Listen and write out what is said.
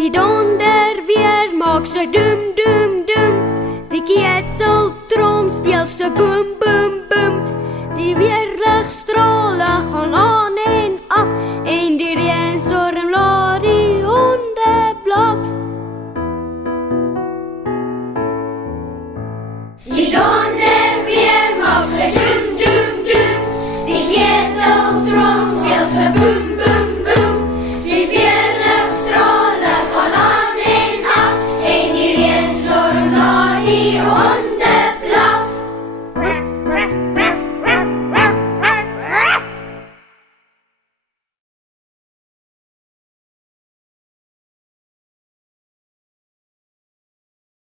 Die donder weer maak so doem, doem, doem. Die ketel trom speel so boem, boem, boem. Die weerligstrale gaan aan en af, en die reënstorm laat die honde blaf. Die donder weer maak so doem, doem, doem. Die ketel trom speel so boem,